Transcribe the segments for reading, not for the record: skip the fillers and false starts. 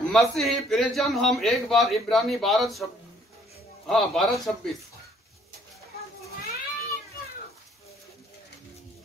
मसीही प्रियजन, हम एक बार इब्रानी 12:26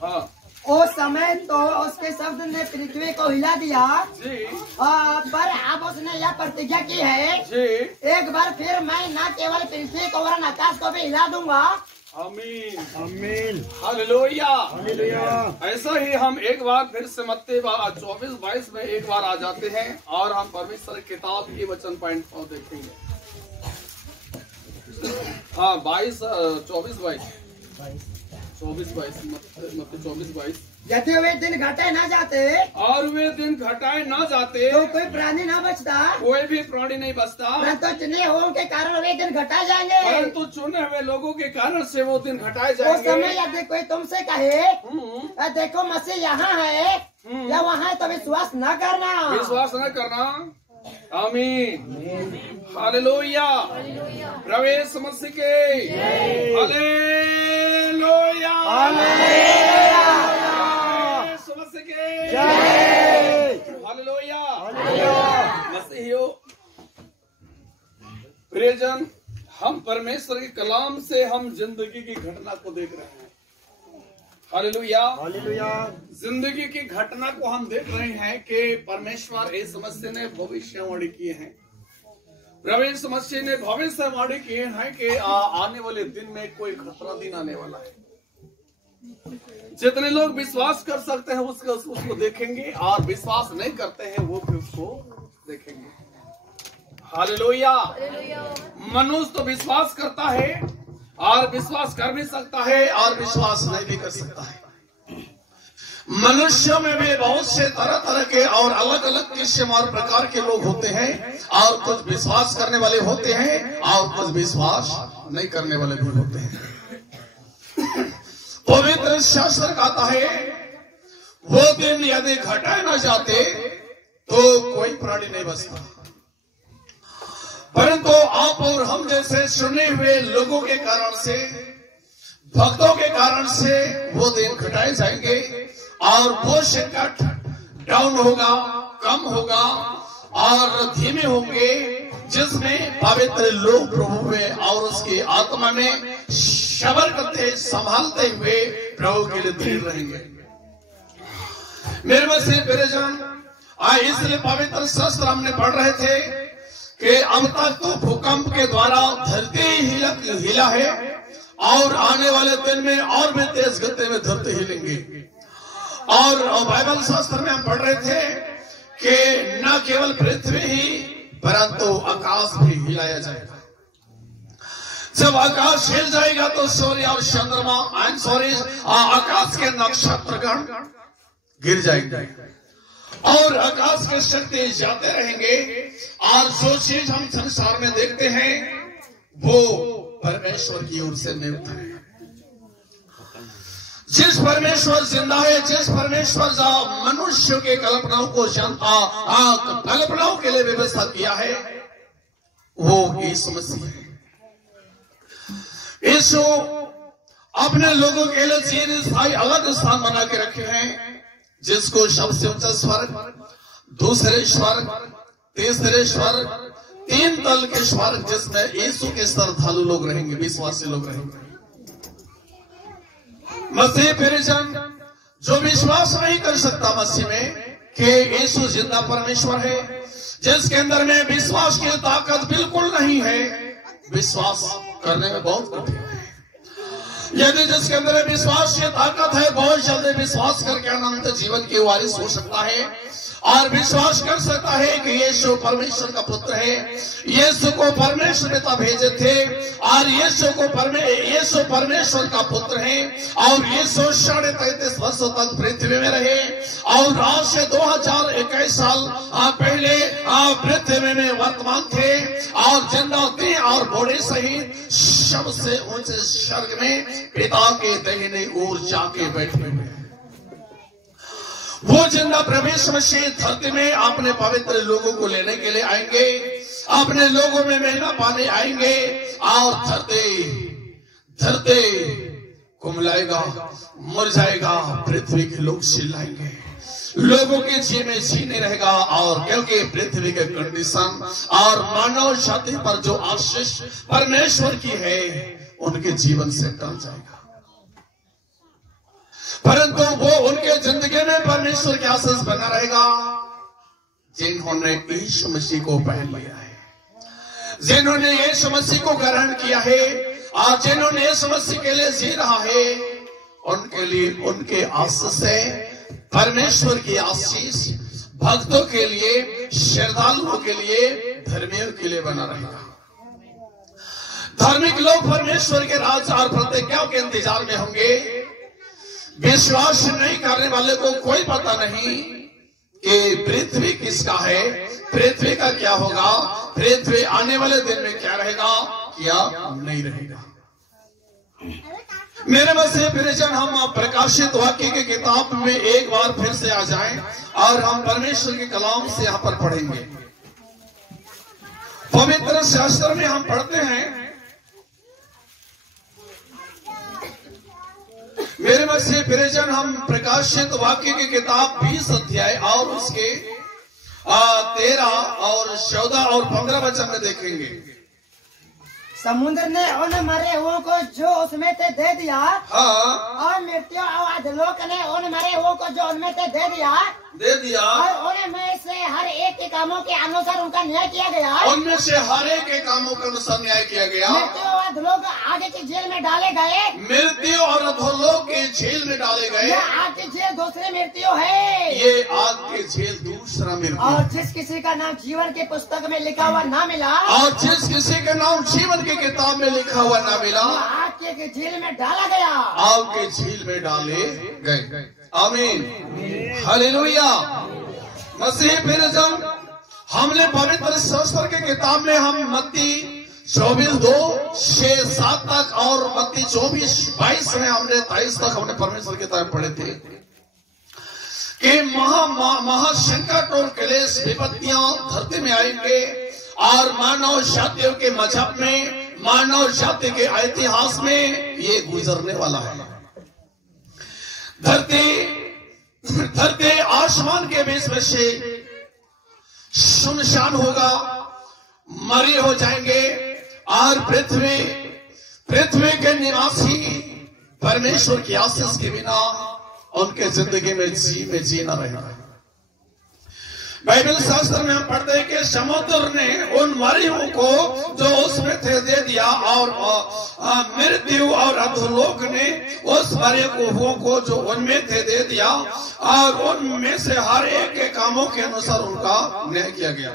हाँ। उस समय तो उसके शब्द ने पृथ्वी को हिला दिया जी। पर अब उसने यह प्रतिज्ञा की है जी। एक बार फिर मैं न केवल पृथ्वी को वरन आकाश को भी हिला दूंगा। आमीन आमीन। हालेलुया। हालेलुया। ऐसा ही हम एक बार फिर से मत्ती 24:22 में एक बार आ जाते हैं और हम परमेश्वर की किताब की वचन पॉइंट को देखेंगे। हाँ 24:22 यदि वे दिन घटे न जाते और वे दिन घटाए न जाते तो कोई प्राणी न बचता, कोई भी प्राणी नहीं बचता, परंतु चुने हुओं के कारण वे दिन घटाए जाएंगे। परंतु चुने हुए लोगों के कारण से वो दिन घटाए उस जाएंगे। समय यदि कोई तुमसे कहे देखो मसीह यहाँ है या वहाँ है तो विश्वास न करना। विश्वास न करना। आमीन। हालेलुया। प्रवेश मसीह के हालेलुया। प्रवेश मसीह के हालेलुया। मसीहियों प्रियजन, हम परमेश्वर के कलाम से हम जिंदगी की घटना को देख रहे हैं। हालेलुया। हालेलुया। जिंदगी की घटना को हम देख रहे हैं कि परमेश्वर यीशु मसीह ने भविष्यवाणी किए हैं। प्रभु यीशु मसीह ने भविष्यवाणी किए हैं कि आने वाले दिन में कोई खतरा दिन आने वाला है। जितने लोग विश्वास कर सकते हैं उसको देखेंगे और विश्वास नहीं करते हैं वो भी उसको देखेंगे। हालेलुया। मनुष्य तो विश्वास करता है और विश्वास कर भी सकता है और विश्वास नहीं भी कर सकता है। मनुष्यों में भी बहुत से तरह तरह के और अलग अलग किस्म और प्रकार के लोग होते हैं और कुछ विश्वास करने वाले होते हैं और कुछ विश्वास नहीं करने वाले भी होते हैं। पवित्र शास्त्र कहता है वो दिन यदि घटाए न जाते तो कोई प्राणी नहीं बचता, परंतु आप और हम जैसे सुने हुए लोगों के कारण से, भक्तों के कारण से वो दिन घटाए जाएंगे और वो संकट डाउन होगा, कम होगा और धीमे होंगे, जिसमें पवित्र लोग प्रभु में और उसकी आत्मा में शबर करते संभालते हुए प्रभु के लिए दृढ़ रहेंगे। मेरे मसीह प्रियजन, इसलिए पवित्र शास्त्र हमने पढ़ रहे थे कि अब तक तो भूकंप के द्वारा धरती हिला है और आने वाले दिन में और भी तेज गति में धरती हिलेंगे। और बाइबल शास्त्र में हम पढ़ रहे थे कि न केवल पृथ्वी ही परंतु आकाश भी हिलाया जाएगा। जब आकाश हिल जाएगा तो सूर्य और चंद्रमा आकाश के नक्षत्रगण गिर जाएंगे और आकाश के शक्ति जाते रहेंगे और जो चीज हम संसार में देखते हैं वो परमेश्वर की ओर से नियुक्त है। जिस परमेश्वर जिंदा है, जिस परमेश्वर मनुष्य के कल्पनाओं को कल्पनाओं के लिए व्यवस्था किया है वो यीशु मसीह है। यीशु अपने लोगों के लिए तीन स्थायी अलग स्थान बना के रखे हैं, जिसको सबसे ऊंचा स्वर्ग, दूसरे स्वर्ग, तीसरे स्वर्ग, तीन तल के स्वर्ग, जिसमें यीशु के श्रद्धालु लोग रहेंगे, विश्वासी लोग रहेंगे। मसीह प्रियजन, जो विश्वास नहीं कर सकता मसीह में कि यीशु जिंदा परमेश्वर है, जिसके अंदर में विश्वास की ताकत बिल्कुल नहीं है, विश्वास करने में बहुत कठिन है। यदि जिसके अंदर विश्वास की ताकत है, बहुत जल्दी विश्वास करके अनंत जीवन की वारिस हो सकता है और विश्वास कर सकता है कि यीशु परमेश्वर का पुत्र है, यीशु को परमेश्वर पिता भेजे थे और यीशु परमेश्वर का पुत्र है और यीशु 33.5 वर्षों तक पृथ्वी में रहे और आज से 2021 साल पहले पृथ्वी में वर्तमान थे और जिंदा थे और बड़े सहित सबसे ऊंचे स्वर्ग में पिता के दाहिने ओर जाके बैठे हुए हैं। वो जिंदा प्रवेश मसीह धरती में अपने पवित्र लोगों को लेने के लिए आएंगे, अपने लोगों में महिमा पाने आएंगे और धरती कुमलाएगा, मर जाएगा, पृथ्वी के लोग चिल्लाएंगे, लोगों के जीने रहेगा। और क्योंकि पृथ्वी के कंडीशन और मानव जाति पर जो आशीष परमेश्वर की है उनके जीवन से टल जाएगा, परंतु वो उनके जिंदगी में परमेश्वर के आशीष बना रहेगा जिन्होंने यीशु मसीह को पहन लिया है, जिन्होंने यीशु मसीह को ग्रहण किया है और जिन्होंने यीशु मसीह के लिए जी रहा है, उनके लिए उनके आशीष है। परमेश्वर की आशीष भक्तों के लिए, श्रद्धालुओं के लिए, धर्मियों के लिए बना रहेगा। धार्मिक लोग परमेश्वर के राज और प्रतिज्ञाओं के इंतजार में होंगे। विश्वास नहीं करने वाले को कोई पता नहीं कि पृथ्वी किसका है, पृथ्वी का क्या होगा, पृथ्वी आने वाले दिन में क्या रहेगा, क्या नहीं रहेगा। मेरे मसीह प्रियजन, हम प्रकाशित वाक्य की किताब में एक बार फिर से आ जाएं और हम परमेश्वर के कलाम से यहाँ पर पढ़ेंगे। पवित्र शास्त्र में हम पढ़ते हैं, मेरे मसीह प्रियजन, हम प्रकाशित वाक्य की किताब 20 अध्याय और उसके 13 और 14 और 15 वचन में देखेंगे। समुद्र ने उन मरे हुओं को जो उसमें से दे दिया, और मृत्यु और अधोलोक ने उन मरे हुओं को जो उनमें से दे दिया, और उनमें से हर एक के कामों के अनुसार उनका न्याय किया गया। उनमें से हर एक के कामों के अनुसार न्याय किया गया। मृत्यु और अधोलोक आगे की जेल में डाले गए। मृत्यु और अधोलोक के जेल में डाले गए। यह आग की जेल दूसरी मृत्यु है। ये आग की जेल दूसरा मृत्यु। और जिस किसी का नाम जीवन की पुस्तक में लिखा हुआ ना मिला, और जिस किसी का नाम जीवन की किताब में लिखा हुआ ना मिला, आग के जेल में डाला गया। आग के झील में डाले गए। आमीन, हालेलुया। मसीह प्रियजन, हमने पवित्र शास्त्र के किताब में हम मत्ती 24:2-6-7 तक और मत्ती 24:22 में हमने 23 तक हमने परमेश्वर की तरफ पढ़े थे कि महासंकट और क्लेश विपत्तियां धरती में आएंगे और मानव जातियों के मजहब में, मानव जाति के इतिहास में ये गुजरने वाला है। धरती आसमान के बीच में से सुनसान होगा, मरे हो जाएंगे और पृथ्वी के निवासी परमेश्वर की आशीष के बिना उनके जिंदगी में जीना रहेगा। बाइबल शास्त्र में हम पढ़ते हैं कि समुद्र ने उन मरियों को जो उसमें थे दे दिया, और मृत्यु और अधोलोक ने उस मरियों को जो उनमें थे दे दिया, और उनमें से हर एक के कामों के अनुसार उनका न्याय किया गया।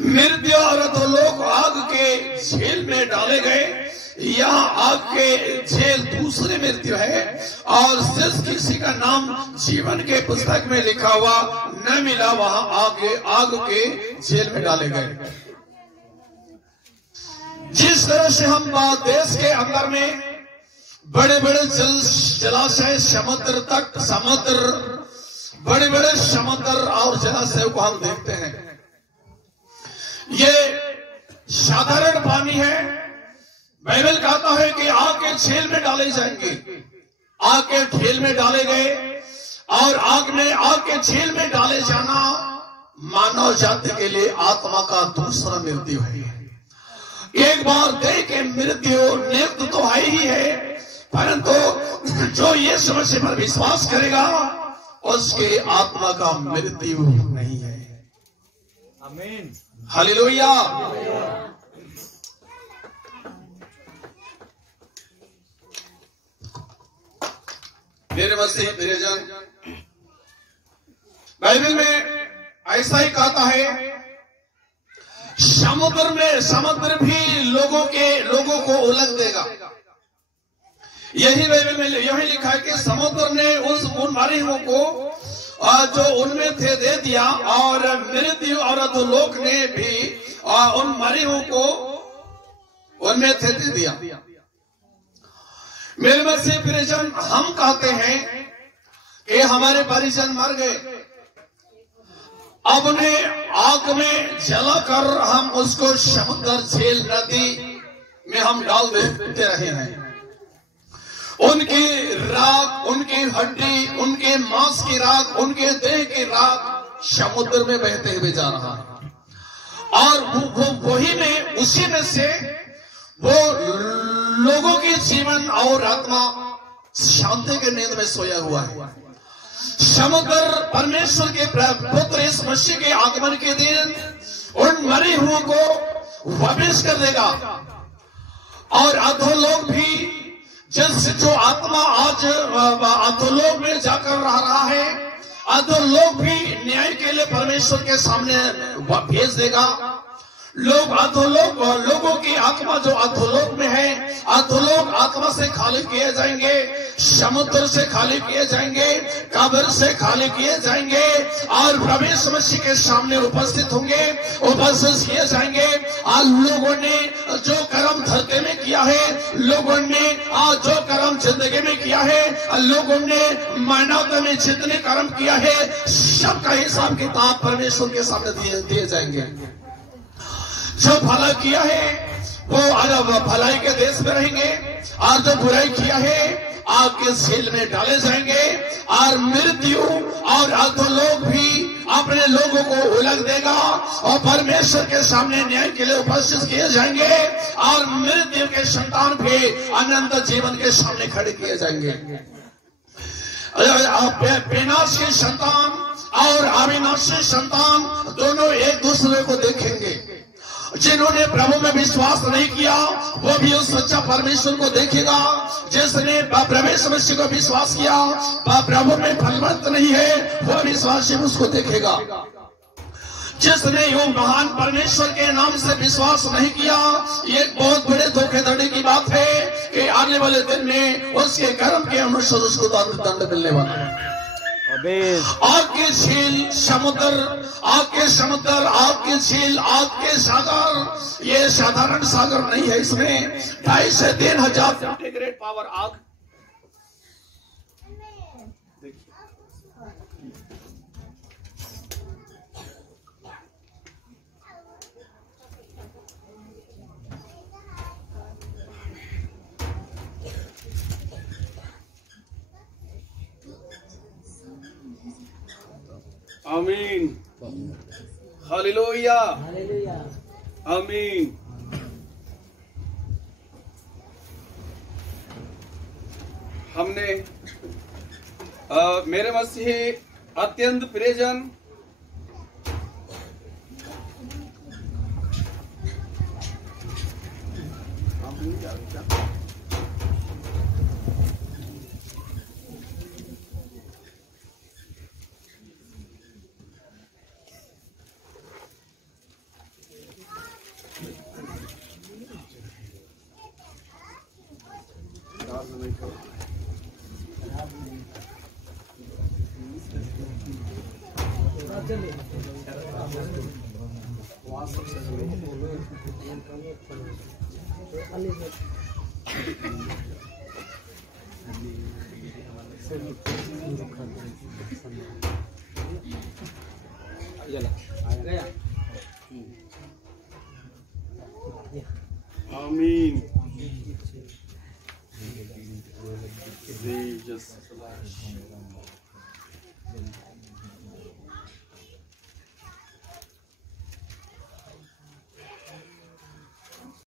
मृत्यु और अधोलोक आग के झील में डाले गए। यहाँ आग के जेल दूसरी मृत्यु है, और जिस किसी का नाम जीवन के पुस्तक में लिखा हुआ न मिला, वहां आग के जेल में डाले गए। जिस तरह से हम देश के अंदर में बड़े बड़े जलाशय, बड़े बड़े समुद्र और जलाशय को हम देखते हैं, ये साधारण पानी है। बाइबल कहता है कि आग के झील में डाले जाएंगे। आग के झील में डाले गए, और आग के झील में डाले जाना मानव जाति के लिए आत्मा का दूसरा मृत्यु है। एक बार दे के मृत्यु नित्य तो है ही है, परंतु जो यीशु मसीह पर विश्वास करेगा उसके आत्मा का मृत्यु नहीं है। आमीन, हालेलुया। मेरे मसीह प्रियजन, बाइबल में ऐसा ही कहता है, समुद्र भी लोगों को उलट देगा। यही बाइबल में यही लिखा है कि समुद्र ने उन मरियों को जो उनमें थे दे दिया, और मृत्यु और अधोलोक ने भी उन मरियों को उनमें थे दे दिया। मेरे मसीह परिजन, हम कहते हैं कि हमारे परिजन मर गए, अब उन्हें आग में जलाकर हम उसको समुद्र, झील, नदी में हम डाल देते रहे हैं। उनकी राख, उनकी हड्डी, उनके मांस की राख, उनके देह की राख समुद्र में बहते हुए जा रहा है। और वो वही में, उसी में से वो लोगों की जीवन और आत्मा शांति के नींद में सोया हुआ है। समुद्र परमेश्वर के पुत्र इस मसीह के आगमन के दिन उन मरे हुओं को वापस कर देगा। और अधोलोक भी, जैसे जो आत्मा आज अधोलोक में जाकर रह रहा है, अधोलोक भी न्याय के लिए परमेश्वर के सामने भेज देगा। लोग अधोलोक, लोगों की आत्मा जो अधोलोक में है, अधोलोक आत्मा से खाली किए जाएंगे, समुद्र से खाली किए जाएंगे, कब्र से खाली किए जाएंगे और प्रभु मसीह के सामने उपस्थित होंगे, उपस्थित किए जाएंगे। आज लोगों ने जो कर्म धरती में किया है, लोगों ने आज जो कर्म जिंदगी में किया है, लोगों ने मानवता में जितने कर्म किया है, सबका हिसाब किताब परमेश्वर के सामने दिए जाएंगे। जो भला किया है वो भलाई के देश में रहेंगे, और जो बुराई किया है आग के झील में डाले जाएंगे। और मृत्यु और अधोलोक भी अपने लोगों को उलट देगा और परमेश्वर के सामने न्याय के लिए उपस्थित किए जाएंगे। और मृत्यु के संतान भी अनंत जीवन के सामने खड़े किए जाएंगे। विनाश के संतान और अविनाशी संतान दोनों एक दूसरे को देखेंगे। जिन्होंने प्रभु में विश्वास नहीं किया वो भी उस सच्चा परमेश्वर को देखेगा। जिसने प्रभु मसीह को विश्वास किया, प्रभु में फलवंत नहीं है, वो विश्वासी उसको देखेगा। जिसने यूं महान परमेश्वर के नाम से विश्वास नहीं किया, ये एक बहुत बड़े धोखेधड़ी की बात है कि आने वाले दिन में उसके कर्म के अनुसार उसको दंड मिलने वाला है। आग के झील समुद्र, आग के समुद्र, आग के झील, आग के सागर, ये साधारण सागर नहीं है। इसमें 2,500 से 3,000 सेंटीग्रेड पावर आग। आमीन, हालेलुया, आमीन। हमने मेरे मसीह अत्यंत प्रियजन आमीन। Jesus